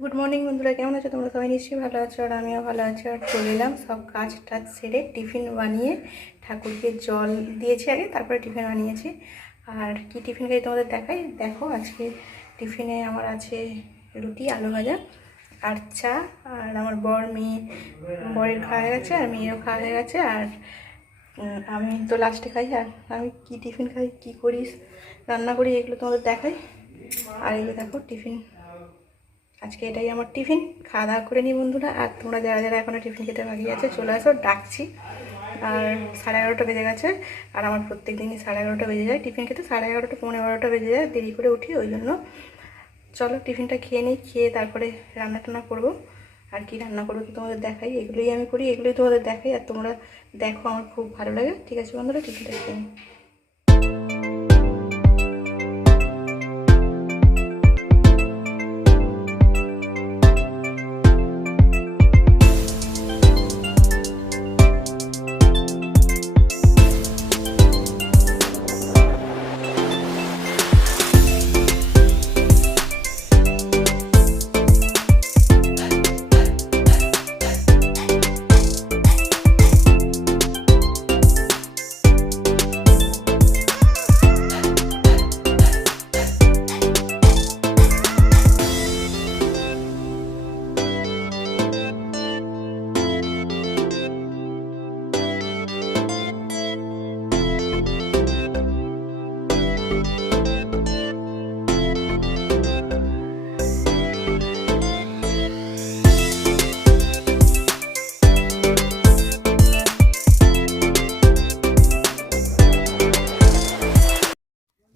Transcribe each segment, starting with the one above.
Good morning বন্ধুরা, কেমন আছো তোমরা? সবাই নিশ্চয়ই ভালো আছো, আর আমিও ভালো আছি। আর চলে এলাম সব কাজ টাজ সেরে টিফিন বানিয়ে ঠাকুরকে জল দিয়েছি আগে, তারপরে টিফিন বানিয়েছি। আর কি টিফিন খাই তোমাদের দেখাই। দেখো, আজকে টিফিনে আমার আছে রুটি আলু ভাজা আর চা। আর আমার বরের খাওয়া হয়ে গেছে, আর মেয়েরও খাওয়া হয়ে গেছে। আর আমি তো লাস্টে খাই। আর আমি কি টিফিন খাই, কি করিস, রান্না করি, এগুলো তোমাদের দেখাই। আর এগুলো দেখো টিফিন, আজকে এটাই আমার টিফিন। খাওয়া দাওয়া করে নিই বন্ধুরা। আর তোমরা যারা যারা এখনও টিফিন খেতে বাকি আছে চলে আসো, ডাকছি। আর 11:30 বেজে গেছে। আর আমার প্রত্যেক দিনই 11:30 বেজে যায় টিফিন খেতে। 11:30 12:30 বেজে যায়, দেরি করে উঠি ওই জন্য। চলো টিফিনটা খেয়ে নিই, খেয়ে তারপরে রান্না টান্না করবো। আর কি রান্না করবো তো তোমাদের দেখাই। এগুলোই আমি করি, এগুলোই তোমাদের দেখাই। আর তোমরা দেখো, আমার খুব ভালো লাগে। ঠিক আছে বন্ধুরা, টিফিনটা খেয়ে নিই।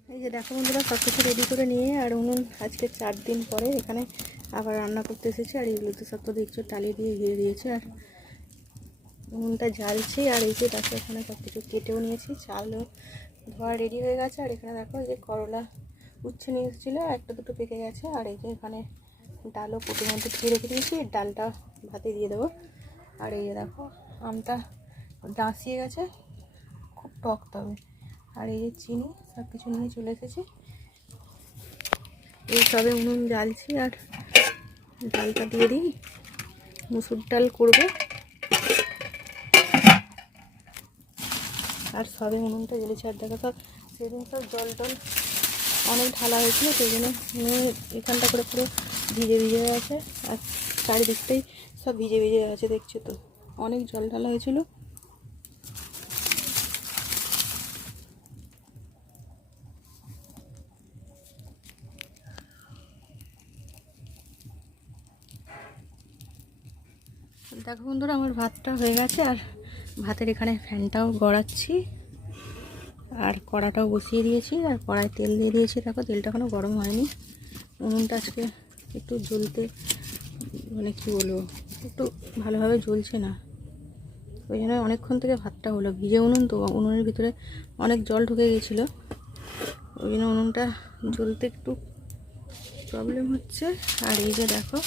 এই যে দেখো বন্ধুরা, সব কিছু রেডি করে নিয়ে, আর উনুন আজকে 4 দিন পরে এখানে আবার রান্না করতে এসেছি। আর এগুলো তো সব তো দেখছো টালি দিয়ে ঘিরে দিয়েছে। আর উনুনটা জ্বালছি। আর এই যে দেখো, এখানে সব কিছু কেটেও নিয়েছি, চালও ধোয়া রেডি হয়ে গেছে। আর এখানে দেখো, এই যে করলা উচ্ছে নিয়ে এসেছিলো, একটা দুটো পেকে গেছে। আর এই যে এখানে ডালও পুটির মধ্যে ধুয়ে রেখে দিয়েছি, ডালটা ভাতে দিয়ে দেবো। আর এই যে দেখো, আমটা ডাঁসিয়ে গেছে, খুব টক তবে। আর এই যে চিনি, সব কিছু নিয়ে চলে এসেছি। এই সবে উনুন জ্বালছি। আর ডালটা দিয়ে দিই, মুসুর ডাল করবো। আর সবে উনুনটা জ্বেলেছি। আর দেখো, সব সেদিন সব জল টল অনেক ঢালা হয়েছিল, সেই জন্য এখানটা করে পুরো ভিজে ভিজে আছে। আর চারিদিকটাই সব ভিজে ভিজে আছে, দেখছো তো, অনেক জল ঢালা হয়েছিল। দেখো বন্ধুরা, আমার ভাতটা হয়ে গেছে। আর ভাতের এখানে ফ্যানটাও গড়াচ্ছি। আর কড়াটাও বসিয়ে দিয়েছি, আর কড়ায় তেল দিয়ে দিয়েছি। দেখো, তেলটা এখনও গরম হয়নি। উনুনটা আজকে একটু জ্বলতে, মানে কী বলবো, একটু ভালোভাবে জ্বলছে না। ওই জন্য অনেকক্ষণ থেকে ভাতটা হলো। ভিজে উনুন তো, উনুনের ভিতরে অনেক জল ঢুকে গিয়েছিলো, ওই জন্য উনুনটা জ্বলতে একটু প্রবলেম হচ্ছে। আর এই যে দেখো,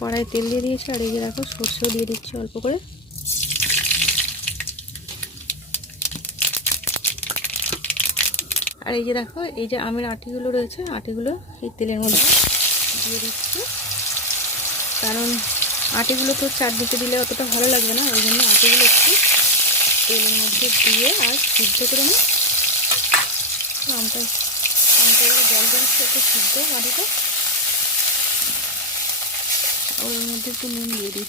কড়াই তেল দিয়ে দিয়েছি। আর এই যে দেখো, সর্ষেও দিয়ে দিচ্ছি অল্প করে। আর এই যে দেখো, এই যে আমের আটিগুলো রয়েছে, আটিগুলো এই তেলের মধ্যে দিয়ে দিচ্ছি। কারণ আটিগুলো তো চাটনিতে দিলে অতটা ভালো লাগবে না, ওই জন্য আটিগুলো একটু তেলের মধ্যে দিয়ে আর সিদ্ধ করে নিই। আমটা জল দিয়ে দিচ্ছি একটু সিদ্ধ আটিটা। ওর মধ্যে একটু নুন দিয়ে দিই।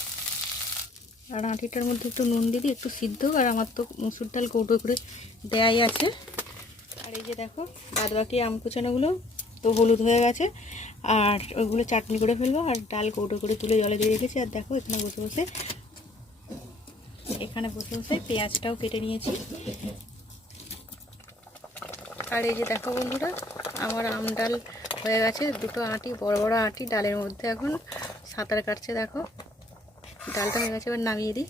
আর আটিটার মধ্যে একটু নুন দিয়ে দিই, একটু সিদ্ধ। আর আমার তো মুসুর ডাল কৌটো করে দেয়াই আছে। আর এই যে দেখো, বাদ বাকি আম কুচানোগুলো তো হলুদ হয়ে গেছে, আর ওইগুলো চাটনি করে ফেলবো। আর ডাল কৌটো করে তুলে জলে দিয়ে রেখেছি। আর দেখো, এখানে বসে বসে পেঁয়াজটাও কেটে নিয়েছি। আর এই যে দেখো বন্ধুরা, আমার আম ডাল হয়ে গেছে। দুটো আঁটি, বড় বড় আঁটি ডালের মধ্যে এখন সাঁতার কাটছে। দেখো, ডালটা হয়ে গেছে, এবার নামিয়ে দিই।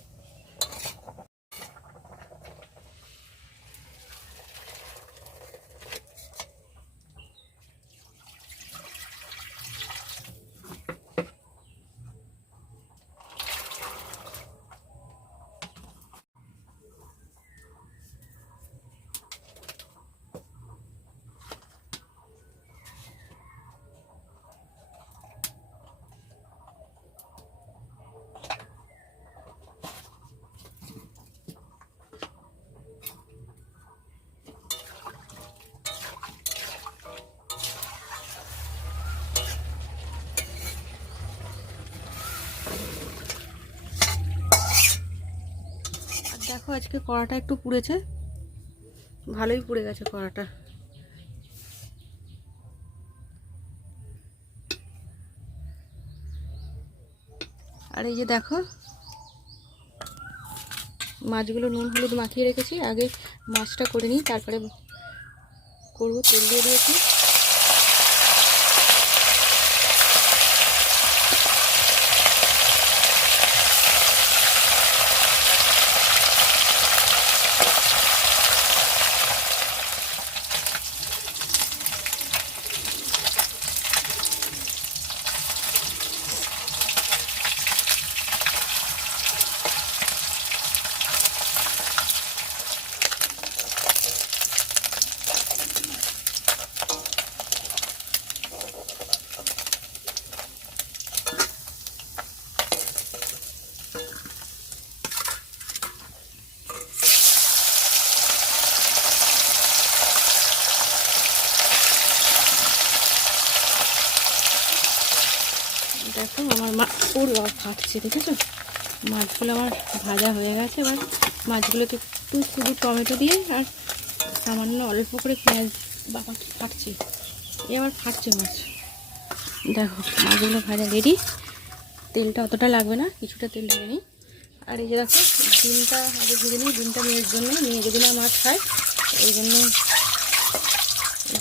দেখো আজকে কড়াটা একটু পুড়েছে, ভালোই পুড়ে গেছে কড়াটা। আর এই যে দেখো মাছগুলো নুন হলুদ মাখিয়ে রেখেছি, আগে মাছটা করে নিই তারপরে করবো। তেল দিয়ে দিয়েছি। দেখো আমার পুরো ফাটছে, দেখেছো? মাছগুলো আমার ভাজা হয়ে গেছে। এবার মাছগুলোতে একটু শুধু টমেটো দিয়ে আর সামান্য অল্প করে পেঁয়াজ, বাবা কি ফাটছে, এবার ফাটছে মাছ। দেখো মাছগুলো ভাজা রেডি। তেলটা অতটা লাগবে না, কিছুটা তেল ঢেলে নিই। আর এই যে দেখো ডিমটা আগে ভেজে নিই, ডিমটা মেয়ের জন্য, মেয়ে যদি না মাছ খায় ওই জন্য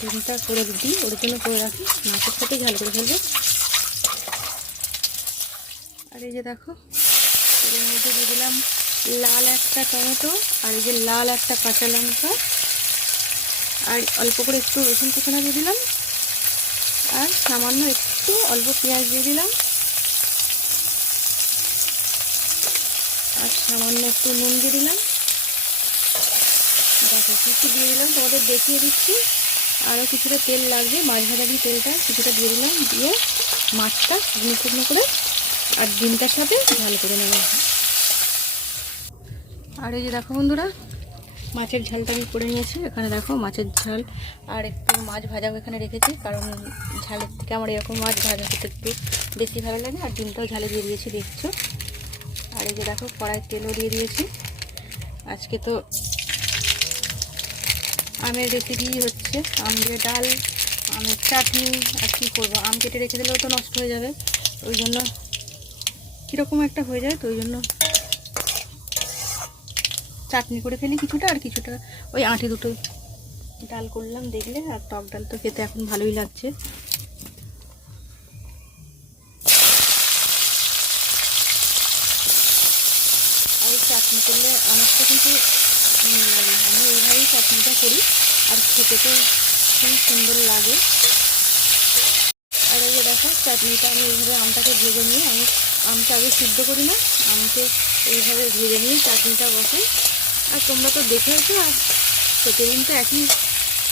ডিমটা করে দিই, ওর জন্য করে রাখি, মাছের সাথে ঝাল করে ফেলবো। আর এই যে দেখো এর মধ্যে দিয়ে দিলাম লাল একটা টমেটো, আর এই যে লাল একটা কাঁচা লঙ্কা, আর অল্প করে একটু রসুন কুচানো দিয়ে দিলাম, আর সামান্য একটু অল্প পেঁয়াজ দিয়ে দিলাম, আর সামান্য একটু নুন দিয়ে দিলাম। দেখো কিছু দিয়ে দিলাম, তোমাদের দেখিয়ে দিচ্ছি। আরও কিছুটা তেল লাগবে, মাছ ভাজার তেলটা কিছুটা দিয়ে দিলাম, দিয়ে মাছটা শুকনো শুকনো করে আর ডিমটার সাথে ঝাল করে নেব। আর এই যে দেখো বন্ধুরা মাছের ঝালটা আমি করে নিয়েছি। এখানে দেখো মাছের ঝাল আর একটু মাছ ভাজাও এখানে রেখেছি, কারণ ঝালের থেকে আমার এরকম মাছ ভাজা খেতে একটু বেশি ভালো লাগে। আর ডিমটাও ঝালে দিয়ে দিয়েছি, দেখছো। আর এই যে দেখো কড়াই তেলও দিয়ে দিয়েছি। আজকে তো আমের রেসিপি হচ্ছে, আম দিয়ে ডাল, আমের চাটনি। আর কী করবো, আম কেটে রেখে দিলেও তো নষ্ট হয়ে যাবে, ওই জন্য কীরকম একটা হয়ে যায়, তো ওই জন্য চাটনি করে ফেলি কিছুটা, আর কিছুটা ওই আঁটি দুটো ডাল করলাম দেখলে। আর টক ডাল তো খেতে এখন ভালোই লাগছে। আর এই চাটনি করলে অনেকটা কিন্তু লাগে, আমি এইভাবেই চাটনিটা করি, আর খেতে তো খুবই সুন্দর লাগে। আর এই যে দেখো চাটনিটা আমি এইভাবে আমটাকে ভেজে নিয়ে, আমি আমটা আগে সিদ্ধ করি না, আমকে এইভাবে ভেজে নিয়ে চাটনিটা বসাই। আর তোমরা তো দেখেছো, আর প্রতিদিন তো একই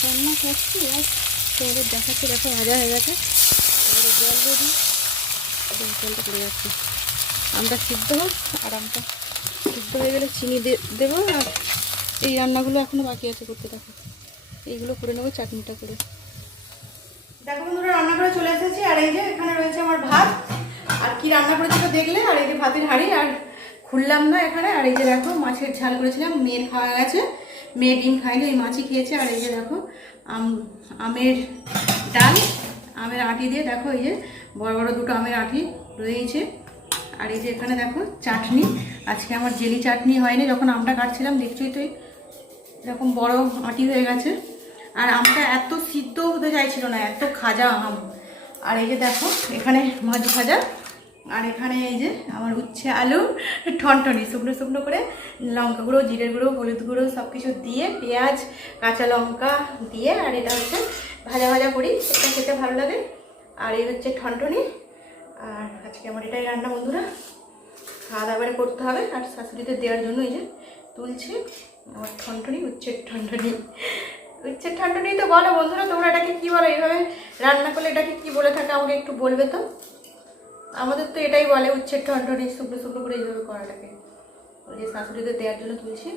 রান্না করছি, আর তোমাদের দেখাচ্ছে। দেখো ভাজা হয়ে গেছে, এবারে জল দিয়ে দিই, জলটা পড়ে যাচ্ছে। আমটা সিদ্ধ হোক, আর আমটা সিদ্ধ হয়ে গেলে চিনি দেবো। আর এই রান্নাগুলো এখনও বাকি আছে করতে, থাকো এইগুলো করে নেবো চাটনিটা করে। দেখো বন্ধুরা রান্না করে চলে এসেছি। আর এই যে এখানে রয়েছে আমার ভাত, আর কি রান্না করেছি তো দেখলে। আর এই যে ভাতের হাঁড়ি, আর খুললাম না এখানে। আর এই যে দেখো মাছের ঝাল করেছিলাম, মেয়ের খাওয়া গেছে, মেয়ে ডিম খাইনি, ওই মাছই খেয়েছে। আর এই যে দেখো আমের ডাল, আমের আঁটি দিয়ে, দেখো এই যে বড় বড় দুটো আমের আঁটি রয়েছে। আর এই যে এখানে দেখো চাটনি, আজকে আমার জেলি চাটনি হয়নি, যখন আমটা কাটছিলাম দেখছোই তো এরকম বড় আঁটি হয়ে গেছে। আর আমটা এত সিদ্ধ হতে চাইছিল না, এত খাজা আম। আর এই যে দেখো এখানে মাছ ভাজা, আর এখানে এই যে আমার উচ্ছে আলু ঠনঠনি শুকনো শুকনো করে লঙ্কা গুঁড়ো, জিরের গুঁড়ো, হলুদ গুঁড়ো সব কিছু দিয়ে, পেঁয়াজ কাঁচা লঙ্কা দিয়ে, আর এটা হচ্ছে ভাজা ভাজা করি, এটা খেতে ভালো লাগে। আর এই হচ্ছে ঠনঠনি। আর আজকে আমার এটাই রান্না বন্ধুরা, খাওয়া দাওয়া করতে হবে। আর শাশুড়িতে দেওয়ার জন্য এই যে তুলছে আমার ঠনঠনি, উচ্ছের ঠনঠনি। উচ্ছের ঠনঠনি তো বলো বন্ধুরা, তোমরা এটাকে কী বলো? এইভাবে রান্না করলে এটাকে কী বলে থাকে আমাকে একটু বলবে তো। আমাদের তো এটাই বলে, উচ্ছের ঠনঠনি, শুকনো শুকনো করে এইভাবে করাটাকে। ওই যে শাশুড়িদের দেওয়ার জন্য তুলছি।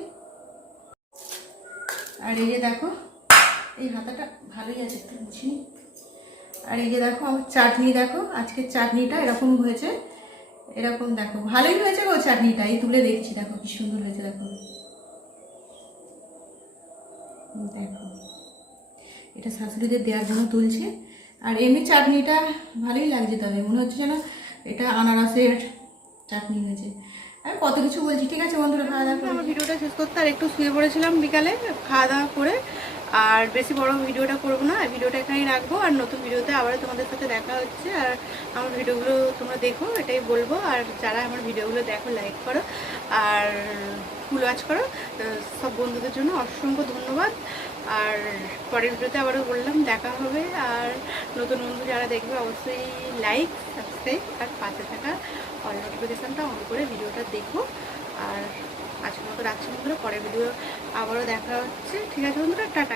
আর এই যে দেখো এই হাতাটা ভালোই আছে, একটু মুছিনি। আর এই যে দেখো আমার চাটনি, দেখো আজকের চাটনিটা এরকম হয়েছে, এরকম দেখো ভালোই হয়েছে গো চাটনিটা। এই তুলে দেখছি, দেখো কি সুন্দর হয়েছে, দেখো দেখো, এটা শাশুড়িদের দেওয়ার জন্য তুলছে। আর এমনি চাটনিটা ভালোই লাগছে, তবে মনে হচ্ছে যেন এটা আনারসের চাটনি হয়েছে। আমি কত কিছু বলছি। ঠিক আছে বন্ধুরা, খাওয়া দাওয়া করে আমার ভিডিওটা শেষ করতে আর একটু শুয়ে পড়েছিলাম বিকালে খাওয়া দাওয়া করে। আর বেশি বড় ভিডিওটা করবো না, ভিডিওটা এখানেই রাখবো। আর নতুন ভিডিওতে আবারও তোমাদের সাথে দেখা হচ্ছে। আর আমার ভিডিওগুলো তোমরা দেখো, এটাই বলবো। আর যারা আমার ভিডিওগুলো দেখো, লাইক করো আর ফুল ওয়াচ করো। সব বন্ধুদের জন্য অসংখ্য ধন্যবাদ। আর পরের ভিডিওতে আবারও বললাম দেখা হবে। আর নতুন বন্ধু যারা দেখবে অবশ্যই লাইক, সাবস্ক্রাইব আর পাশে থাকা অল নোটিফিকেশানটা অন করে ভিডিওটা দেখো। আর আজকের মতো রাখছি বন্ধুরা, পরের ভিডিও আবারও দেখা হচ্ছে। ঠিক আছে বন্ধুরা, টাটা।